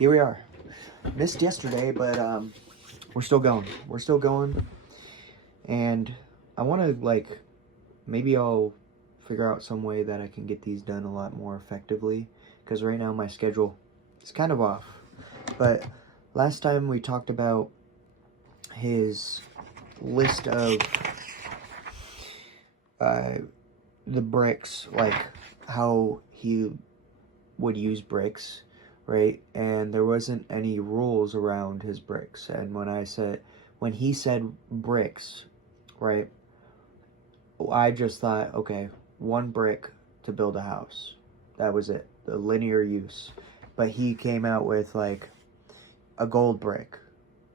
here we are. Missed yesterday, but we're still going. We're still going, and I want to maybe I'll figure out some way that I can get these done a lot more effectively, because right now my schedule is kind of off. But last time we talked about his list of the bricks, like how he would use bricks, right? And there wasn't any rules around his bricks. And when he said bricks, right, I just thought, okay, one brick to build a house. That was it, the linear use. But he came out with like a gold brick,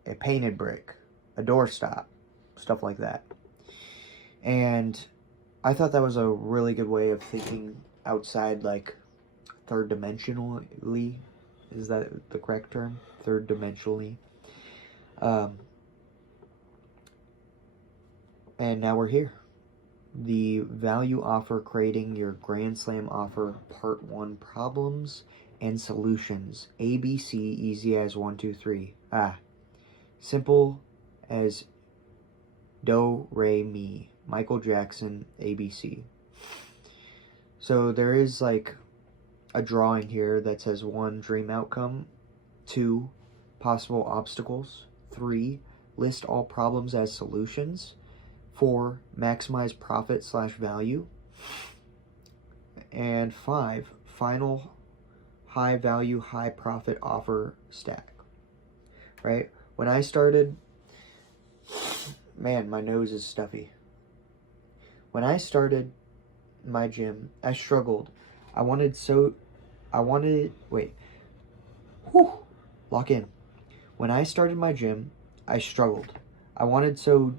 a painted brick, a doorstop, stuff like that. And I thought that was a really good way of thinking outside, like third dimensionally. Is that the correct term? Third dimensionally. And now we're here. The value offer, creating your Grand Slam offer, part 1, problems and solutions. ABC, easy as 1, 2, 3. Simple as do, re, mi. Michael Jackson, ABC. So there is like a drawing here that says 1, dream outcome, 2, possible obstacles, 3, list all problems as solutions, 4, maximize profit / value, and 5, final high value, high profit offer stack. Right? When I started, man, my nose is stuffy. When I started my gym, I struggled. Lock in. When I started my gym, I struggled. I wanted so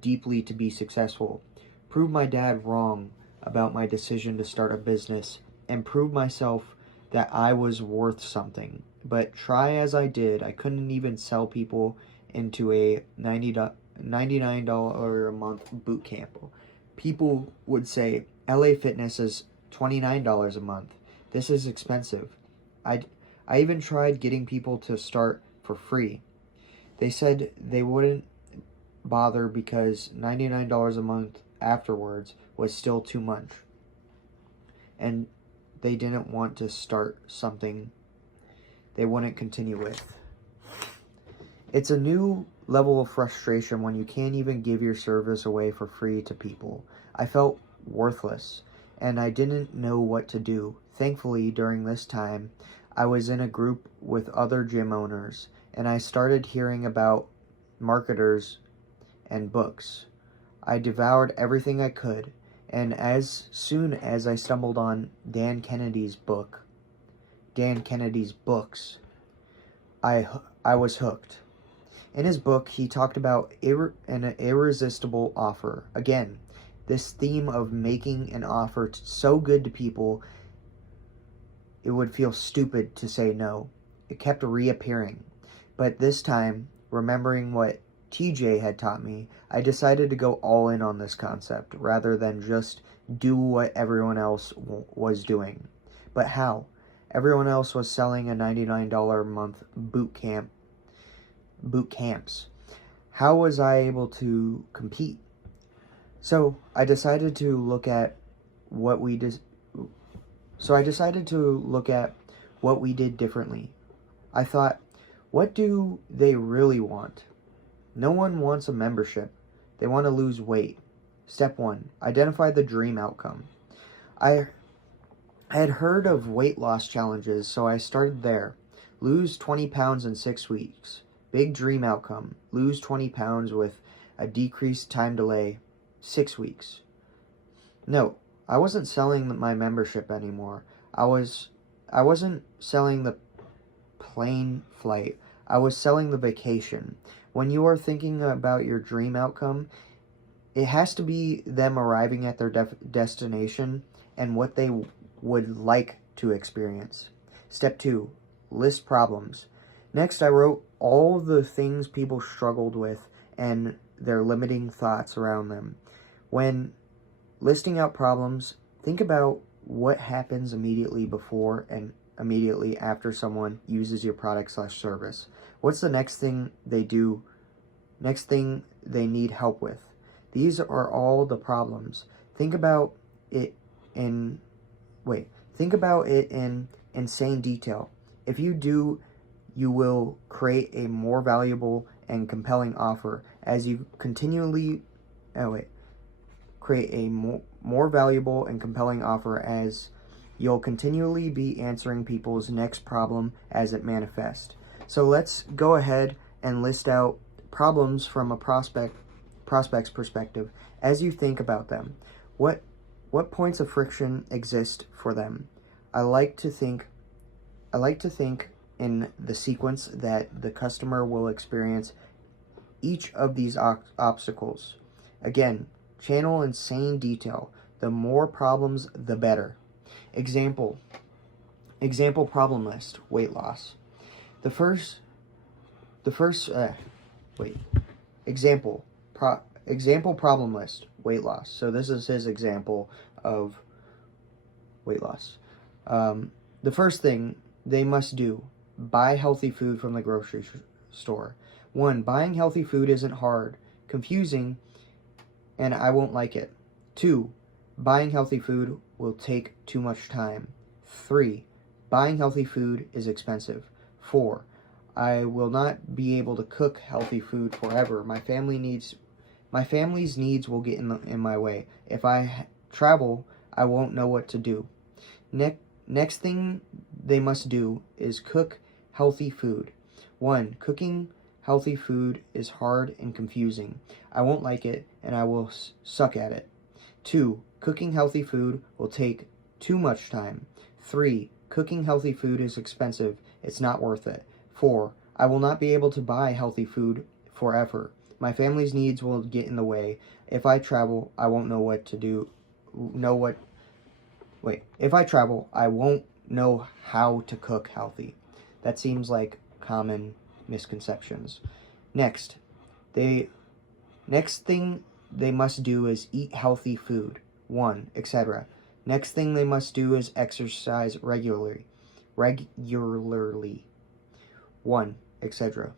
deeply to be successful, prove my dad wrong about my decision to start a business, and prove myself that I was worth something. But try as I did, I couldn't even sell people into a $99 a month boot camp. People would say, LA Fitness is $29 a month. This is expensive. I even tried getting people to start for free. They said they wouldn't bother because $99 a month afterwards was still too much. And they didn't want to start something they wouldn't continue with. It's a new level of frustration when you can't even give your service away for free to people. I felt worthless, and I didn't know what to do. Thankfully, during this time, I was in a group with other gym owners, and I started hearing about marketers and books. I devoured everything I could, and as soon as I stumbled on Dan Kennedy's books, I was hooked. In his book, he talked about an irresistible offer. Again, this theme of making an offer so good to people, it would feel stupid to say no. It kept reappearing. But this time, remembering what TJ had taught me, I decided to go all in on this concept rather than just do what everyone else was doing. But how? Everyone else was selling a $99 a month boot camps. How was I able to compete? So I decided to look at what we did. What we did differently. I thought, what do they really want? No one wants a membership. They want to lose weight. Step 1, identify the dream outcome. I had heard of weight loss challenges, so I started there. Lose 20 pounds in 6 weeks. Big dream outcome. Lose 20 pounds with a decreased time delay, 6 weeks. No, I wasn't selling my membership anymore. I wasn't selling the plane flight. I was selling the vacation. When you are thinking about your dream outcome, it has to be them arriving at their destination and what they would like to experience. Step 2, list problems. Next, I wrote all the things people struggled with and their limiting thoughts around them. When listing out problems, think about what happens immediately before and immediately after someone uses your product/service? What's the next thing they do? Next thing they need help with? These are all the problems. Think about it in think about it in insane detail. If you do, you will create a more valuable and compelling offer as you continually create a more valuable and compelling offer as you'll continually be answering people's next problem as it manifests. So let's go ahead and list out problems from a prospect's perspective as you think about them. What points of friction exist for them? I like to think in the sequence that the customer will experience each of these obstacles. Again, channel insane detail. The more problems, the better. Example problem list, weight loss. Example problem list, weight loss. So this is his example of weight loss. The first thing they must do, buy healthy food from the grocery store. 1. Buying healthy food isn't hard, confusing, and I won't like it. 2. Buying healthy food will take too much time. 3. Buying healthy food is expensive. 4. I will not be able to cook healthy food forever. My family's needs will get in my way. If I travel, I won't know what to do. Next thing they must do is cook healthy food. 1. Cooking healthy food is hard and confusing. I won't like it, and I will suck at it. 2. Cooking healthy food will take too much time. 3. Cooking healthy food is expensive. It's not worth it. 4. I will not be able to buy healthy food forever. My family's needs will get in the way. If I travel, I won't know what to do. If I travel, I won't know how to cook healthy. That seems like common misconceptions. Next thing they must do is eat healthy food. 1, etc. Next thing they must do is exercise regularly. 1, etc.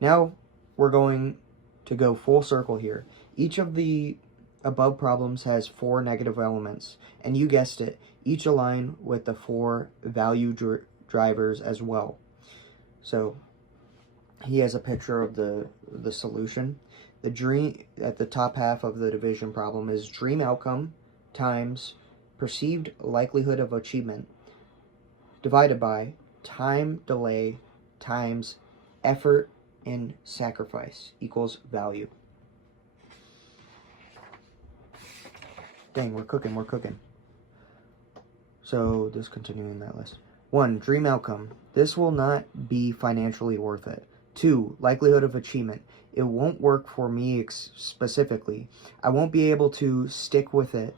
Now we're going to go full circle here. Each of the above problems has 4 negative elements, and you guessed it, each align with the 4 value drivers as well. So he has a picture of the solution. The dream at the top half of the division problem is dream outcome times perceived likelihood of achievement divided by time delay times effort and sacrifice equals value. Dang, we're cooking. So just continuing that list. 1, dream outcome. This will not be financially worth it. 2, likelihood of achievement. It won't work for me specifically. I won't be able to stick with it.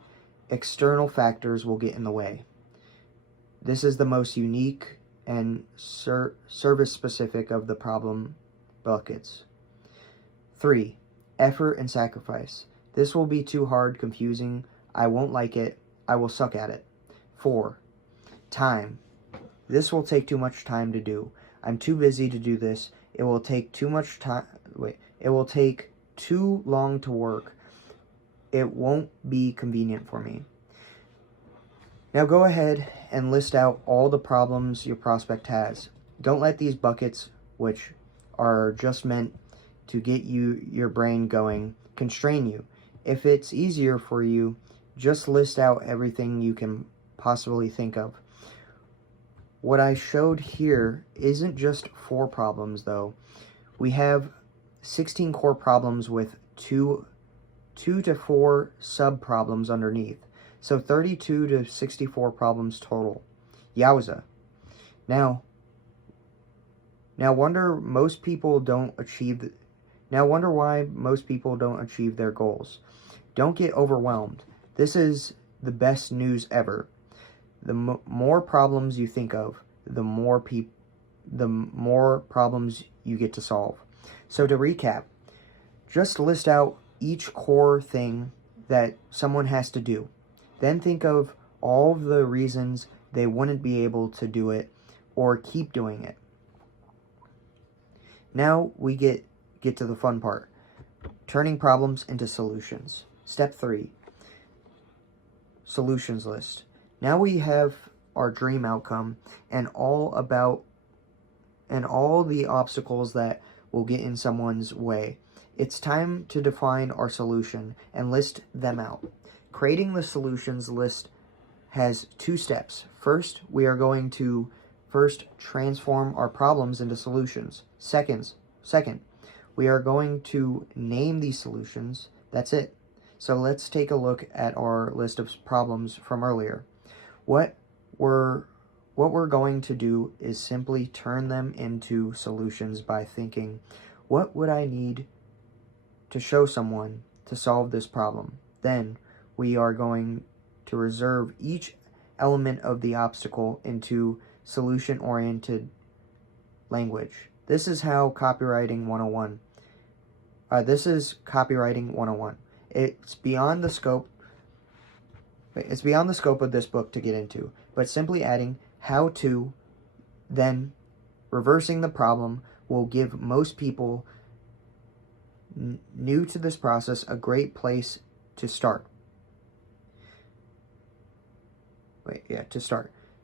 External factors will get in the way. This is the most unique and service specific of the problem buckets. 3, effort and sacrifice. This will be too hard, confusing. I won't like it. I will suck at it. 4, time. This will take too much time to do. I'm too busy to do this. It will take too much time. It will take too long to work. It won't be convenient for me. Now go ahead and list out all the problems your prospect has. Don't let these buckets, which are just meant to get your brain going, constrain you. If it's easier for you, just list out everything you can possibly think of. What I showed here isn't just 4 problems, though. We have 16 core problems with 2 to 4 sub-problems underneath. So 32 to 64 problems total. Yowza. Now wonder why most people don't achieve their goals. Don't get overwhelmed. This is the best news ever. The more problems you think of, the more problems you get to solve. So to recap, just list out each core thing that someone has to do. Then think of all the reasons they wouldn't be able to do it or keep doing it. Now we get to the fun part. Turning problems into solutions. Step 3. Solutions list. Now we have our dream outcome and all the obstacles that will get in someone's way. It's time to define our solution and list them out. Creating the solutions list has 2 steps. First, we are going to transform our problems into solutions. Second, we are going to name these solutions. That's it. So let's take a look at our list of problems from earlier. What we're going to do is simply turn them into solutions by thinking, what would I need to show someone to solve this problem? Then we are going to reserve each element of the obstacle into solution-oriented language. This is copywriting 101. It's beyond the scope of this book to get into, but simply adding how to, then reversing the problem will give most people new to this process a great place to start.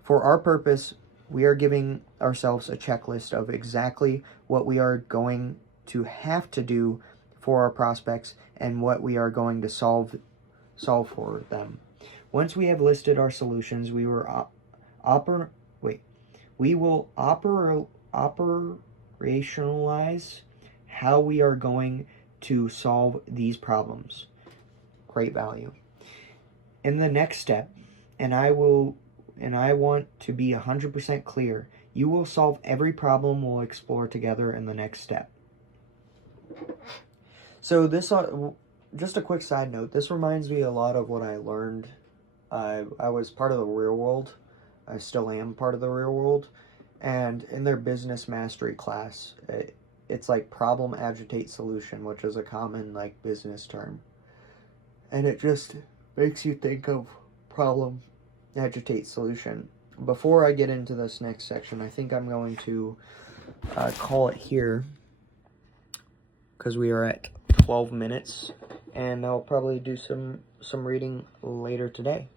For our purpose, we are giving ourselves a checklist of exactly what we are going to have to do for our prospects and what we are going to solve for them. Once we have listed our solutions, we will operationalize how we are going to solve these problems. Great value. In the next step, and I want to be 100% clear, you will solve every problem we'll explore together in the next step. So this, just a quick side note, this reminds me a lot of what I learned. I was part of the real world. I still am part of the real world. And in their business mastery class, it's like problem, agitate, solution, which is a common business term. And it just makes you think of problem, agitate, solution. Before I get into this next section, I think I'm going to call it here, because we are at 12 minutes, and I'll probably do some reading later today.